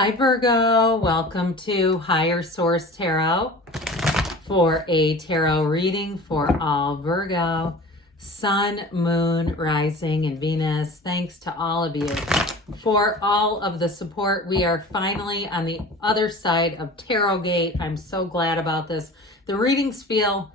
Hi Virgo, welcome to Higher Source Tarot for a tarot reading for all Virgo, Sun, Moon, Rising, and Venus. Thanks to all of you for all of the support. We are finally on the other side of Tarot Gate. I'm so glad about this. The readings feel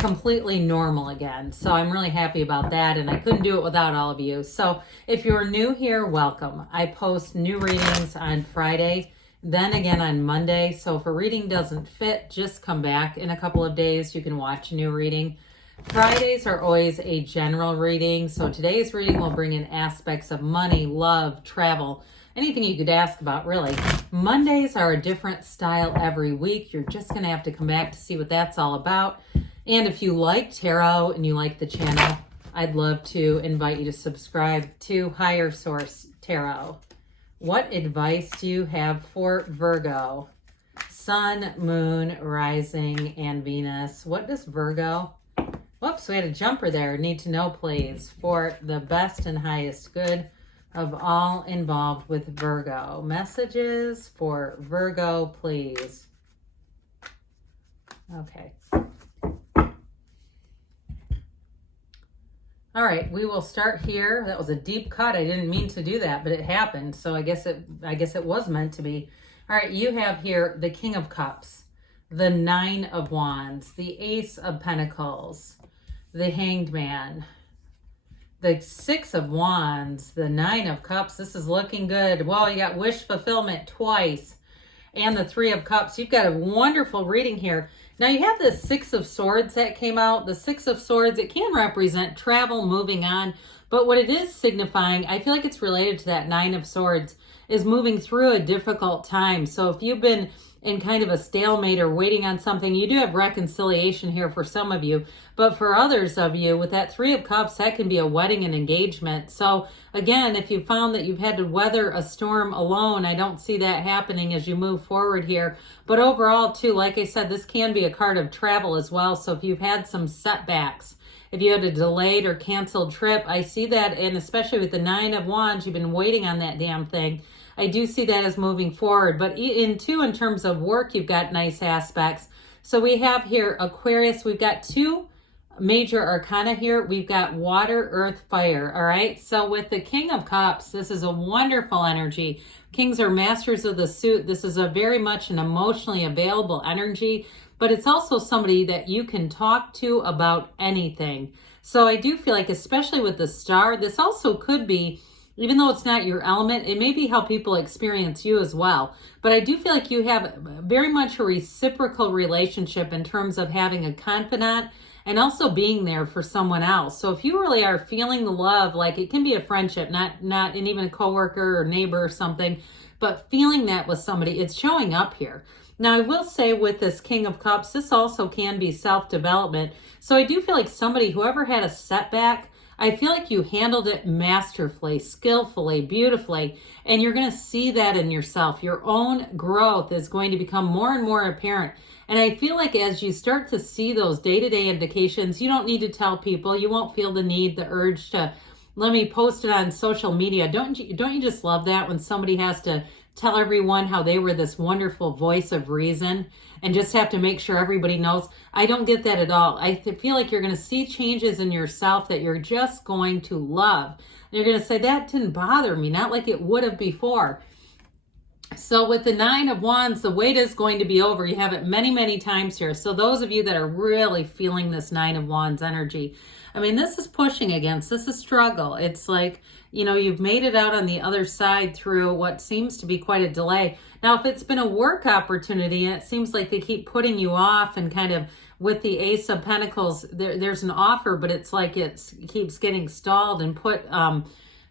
completely normal again, so I'm really happy about that, and I couldn't do it without all of you. So if you're new here, welcome. I post new readings on Friday, then again on Monday. So if a reading doesn't fit, just come back in a couple of days. You can watch a new reading. Fridays are always a general reading, so today's reading will bring in aspects of money, love, travel, anything you could ask about, really. Mondays are a different style every week. You're just going to have to come back to see what that's all about. And if you like tarot and you like the channel, I'd love to invite you to subscribe to Higher Source Tarot. What advice do you have for Virgo? Sun, Moon, Rising, and Venus. What does Virgo... Whoops, we had a jumper there. Need to know, please, for the best and highest good of all involved with Virgo. Messages for Virgo, please. Okay. All right, we will start here. That was a deep cut. I didn't mean to do that, but it happened. So I guess it was meant to be. All right, you have here the King of Cups, the Nine of Wands, the Ace of Pentacles, the Hanged Man, the Six of Wands, the Nine of Cups. This is looking good. Well, you got wish fulfillment twice, and the Three of Cups. You've got a wonderful reading here. Now you have the Six of Swords that came out. The Six of Swords, it can represent travel, moving on, but what it is signifying, I feel like it's related to that Nine of Swords, is moving through a difficult time. So if you've been in kind of a stalemate or waiting on something, you do have reconciliation here for some of you, but for others of you, with that Three of Cups, that can be a wedding and engagement. So again, if you found that you've had to weather a storm alone, I don't see that happening as you move forward here. But overall too, like I said, this can be a card of travel as well. So if you've had some setbacks, if you had a delayed or canceled trip, I see that, and especially with the Nine of Wands, you've been waiting on that damn thing. I do see that as moving forward. But in terms of work, you've got nice aspects. So we have here Aquarius. We've got two major arcana here. We've got water, earth, fire. All right. So with the King of Cups, this is a wonderful energy. Kings are masters of the suit. This is a very much an emotionally available energy, but it's also somebody that you can talk to about anything. So I do feel like, especially with the Star, this also could be, even though it's not your element, it may be how people experience you as well. But I do feel like you have very much a reciprocal relationship in terms of having a confidant and also being there for someone else. So if you really are feeling the love, like it can be a friendship, not and even a coworker or neighbor or something, but feeling that with somebody, it's showing up here. Now, I will say with this King of Cups, this also can be self-development. So I do feel like somebody, whoever had a setback, I feel like you handled it masterfully, skillfully, beautifully, and you're going to see that in yourself. Your own growth is going to become more and more apparent. And I feel like as you start to see those day-to-day indications, you don't need to tell people. You won't feel the need, the urge to, let me post it on social media. Don't you just love that when somebody has to tell everyone how they were this wonderful voice of reason and just have to make sure everybody knows? I don't get that at all. I feel like you're going to see changes in yourself that you're just going to love. And you're going to say, that didn't bother me, not like it would have before. So with the Nine of Wands, the wait is going to be over. You have it many, many times here. So those of you that are really feeling this Nine of Wands energy, I mean, this is pushing against, this is struggle. It's like, you know, you've made it out on the other side through what seems to be quite a delay. Now, if it's been a work opportunity and it seems like they keep putting you off, and kind of with the Ace of Pentacles, there's an offer, but it's like it keeps getting stalled and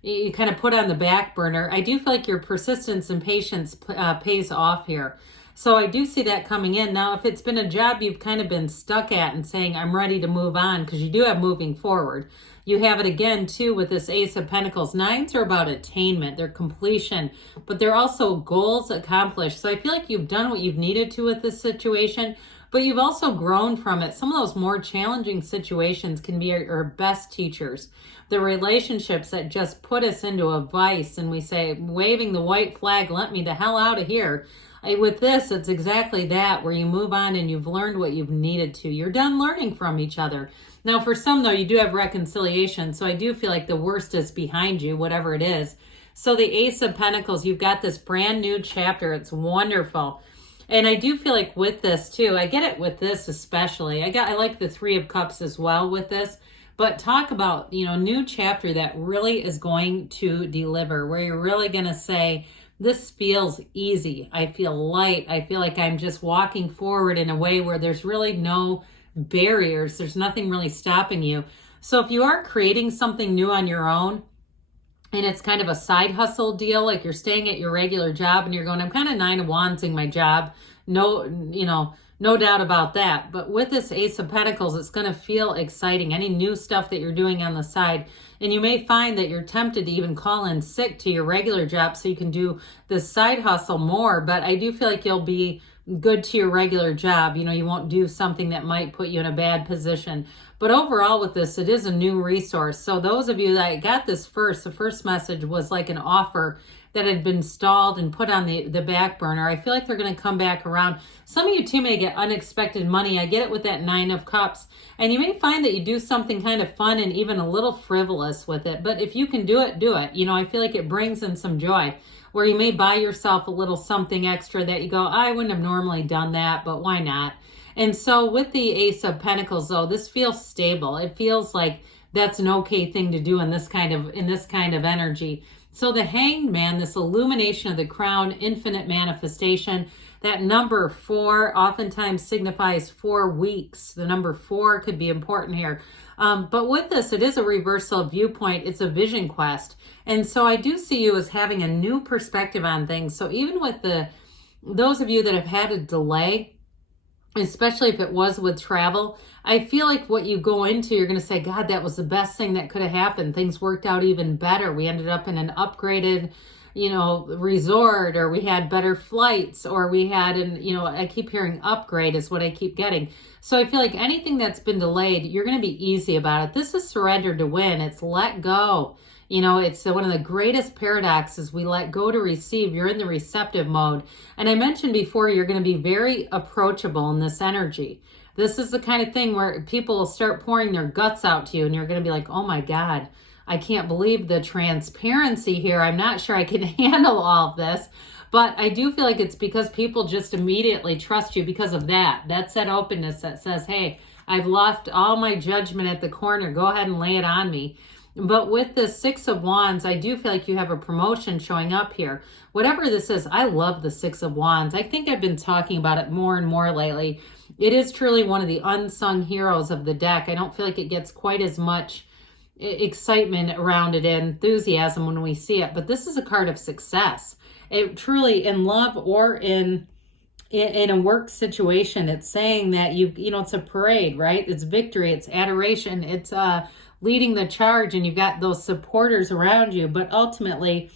you kind of put on the back burner. I do feel like your persistence and patience pays off here. So I do see that coming in. Now, if it's been a job you've kind of been stuck at and saying, I'm ready to move on, because you do have moving forward. You have it again, too, with this Ace of Pentacles. Nines are about attainment, they're completion, but they're also goals accomplished. So I feel like you've done what you've needed to with this situation, but you've also grown from it. Some of those more challenging situations can be our best teachers. The relationships that just put us into a vice and we say, waving the white flag, let me the hell out of here. With this, it's exactly that, where you move on and you've learned what you've needed to. You're done learning from each other. Now, for some, though, you do have reconciliation, so I do feel like the worst is behind you, whatever it is. So the Ace of Pentacles, you've got this brand new chapter. It's wonderful. And I do feel like with this, too, I get it with this especially. I like the Three of Cups as well with this. But talk about, new chapter that really is going to deliver, where you're really going to say, this feels easy. I feel light. I feel like I'm just walking forward in a way where there's really no barriers. There's nothing really stopping you. So if you are creating something new on your own, and it's kind of a side hustle deal, like you're staying at your regular job and you're going, I'm kind of 9 of Wands in my job. No doubt about that. But with this Ace of Pentacles, it's going to feel exciting. Any new stuff that you're doing on the side. And you may find that you're tempted to even call in sick to your regular job so you can do this side hustle more. But I do feel like you'll be good to your regular job. You won't do something that might put you in a bad position. But overall with this, it is a new resource. So those of you that got this the first message was like an offer that had been stalled and put on the back burner. I feel like they're going to come back around. Some of you too may get unexpected money. I get it with that 9 of Cups. And you may find that you do something kind of fun and even a little frivolous with it. But if you can do it, do it. I feel like it brings in some joy, where you may buy yourself a little something extra that you go, I wouldn't have normally done that, but why not? And so with the Ace of Pentacles, though, this feels stable. It feels like that's an okay thing to do in this kind of energy. So the Hanged Man, this illumination of the crown, infinite manifestation, that number 4 oftentimes signifies 4 weeks. The number 4 could be important here. But with this, it is a reversal of viewpoint. It's a vision quest. And so I do see you as having a new perspective on things. So even with those of you that have had a delay, especially if it was with travel, I feel like what you go into, you're going to say, God, that was the best thing that could have happened. Things worked out even better. We ended up in an upgraded, resort, or we had better flights, or we had I keep hearing upgrade is what I keep getting. So I feel like anything that's been delayed, you're going to be easy about it. This is surrender to win. It's let go. It's one of the greatest paradoxes. We let go to receive. You're in the receptive mode. And I mentioned before, you're going to be very approachable in this energy. This is the kind of thing where people will start pouring their guts out to you, and you're going to be like, oh my God, I can't believe the transparency here. I'm not sure I can handle all of this. But I do feel like it's because people just immediately trust you because of that. That's that openness that says, hey, I've left all my judgment at the corner. Go ahead and lay it on me. But with the 6 of Wands, I do feel like you have a promotion showing up here. Whatever this is, I love the 6 of Wands. I think I've been talking about it more and more lately. It is truly one of the unsung heroes of the deck. I don't feel like it gets quite as much excitement around it and enthusiasm when we see it. But this is a card of success. It truly, in love or in a work situation, it's saying that it's a parade, right? It's victory, it's adoration, it's leading the charge, and you've got those supporters around you. But ultimately,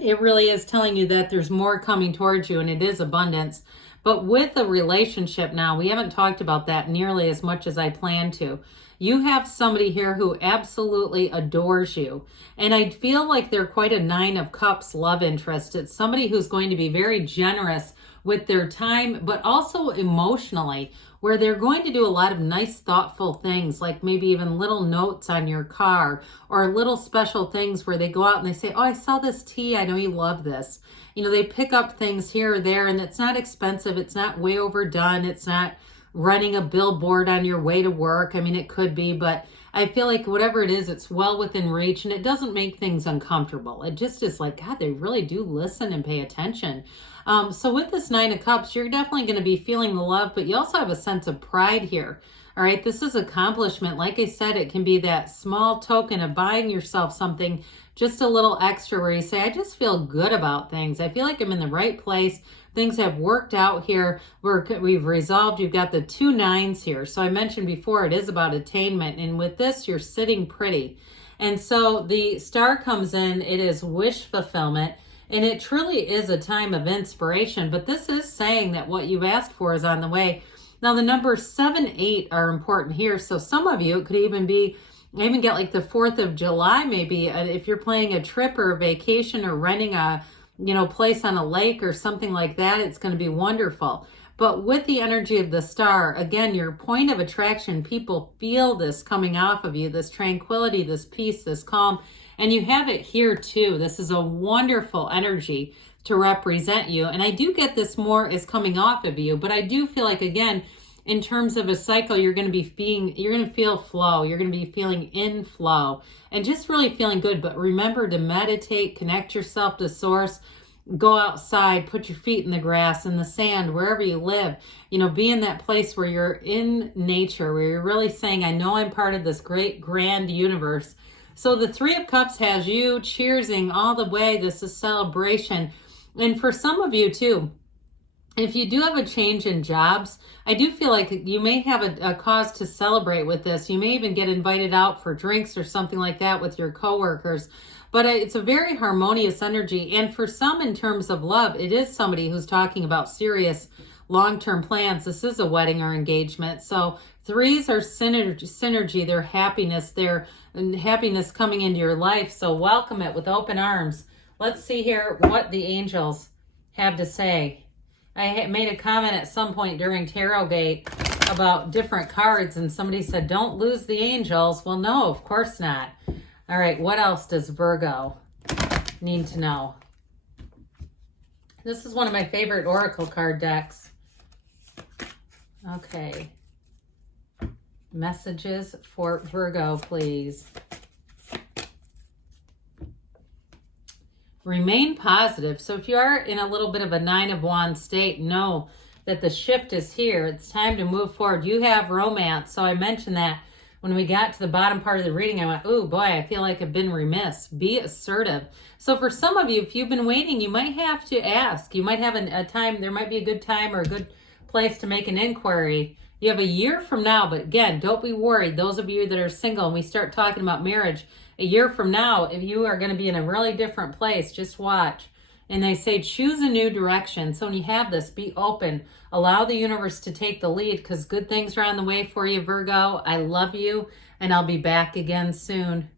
it really is telling you that there's more coming towards you, and it is abundance. But with a relationship now, we haven't talked about that nearly as much as I planned to. You have somebody here who absolutely adores you. And I feel like they're quite a 9 of Cups love interest. It's somebody who's going to be very generous with their time, but also emotionally, where they're going to do a lot of nice, thoughtful things, like maybe even little notes on your car, or little special things where they go out and they say, oh, I saw this tea. I know you love this. They pick up things here or there, and it's not expensive. It's not way overdone. It's not running a billboard on your way to work. I mean, it could be, but I feel like whatever it is, it's well within reach, and it doesn't make things uncomfortable. It just is like, God, they really do listen and pay attention. So with this 9 of Cups, you're definitely going to be feeling the love, but you also have a sense of pride here. All right, this is accomplishment. Like I said, it can be that small token of buying yourself something just a little extra where you say, I just feel good about things. I feel like I'm in the right place. Things have worked out here. We've resolved. You've got the 2 9s here. So I mentioned before, it is about attainment. And with this, you're sitting pretty. And so the star comes in. It is wish fulfillment. And it truly is a time of inspiration. But this is saying that what you've asked for is on the way. Now the numbers 7, 8 are important here. So some of you, it could even be, I even get like the 4th of July, maybe if you're planning a trip or a vacation or renting a, place on a lake or something like that, it's going to be wonderful. But with the energy of the star, again, your point of attraction, people feel this coming off of you, this tranquility, this peace, this calm. And you have it here too. This is a wonderful energy to represent you. And I do get this more is coming off of you, but I do feel like, again, in terms of a cycle, you're going to feel flow. You're going to be feeling in flow and just really feeling good. But remember to meditate, connect yourself to source, go outside, put your feet in the grass, in the sand, wherever you live, be in that place where you're in nature, where you're really saying, I know I'm part of this great grand universe. So the 3 of Cups has you cheersing all the way. This is celebration. And for some of you too, if you do have a change in jobs, I do feel like you may have a cause to celebrate with this. You may even get invited out for drinks or something like that with your coworkers. But it's a very harmonious energy. And for some, in terms of love, it is somebody who's talking about serious long-term plans. This is a wedding or engagement. So 3s are synergy, their happiness, coming into your life. So welcome it with open arms. Let's see here what the angels have to say. I made a comment at some point during Tarot Gate about different cards, and somebody said, don't lose the angels. Well, no, of course not. All right, what else does Virgo need to know? This is one of my favorite oracle card decks. Okay. Messages for Virgo, please. Remain positive. So if you are in a little bit of a 9 of Wands state, know that the shift is here. It's time to move forward. You have romance. So I mentioned that when we got to the bottom part of the reading, I went, oh boy, I feel like I've been remiss. Be assertive. So for some of you, if you've been waiting, you might have to ask. You might have a time, there might be a good time or a good place to make an inquiry. You have a year from now, but again, don't be worried. Those of you that are single and we start talking about marriage, a year from now, if you are going to be in a really different place, just watch. And they say, choose a new direction. So when you have this, be open. Allow the universe to take the lead because good things are on the way for you, Virgo. I love you, and I'll be back again soon.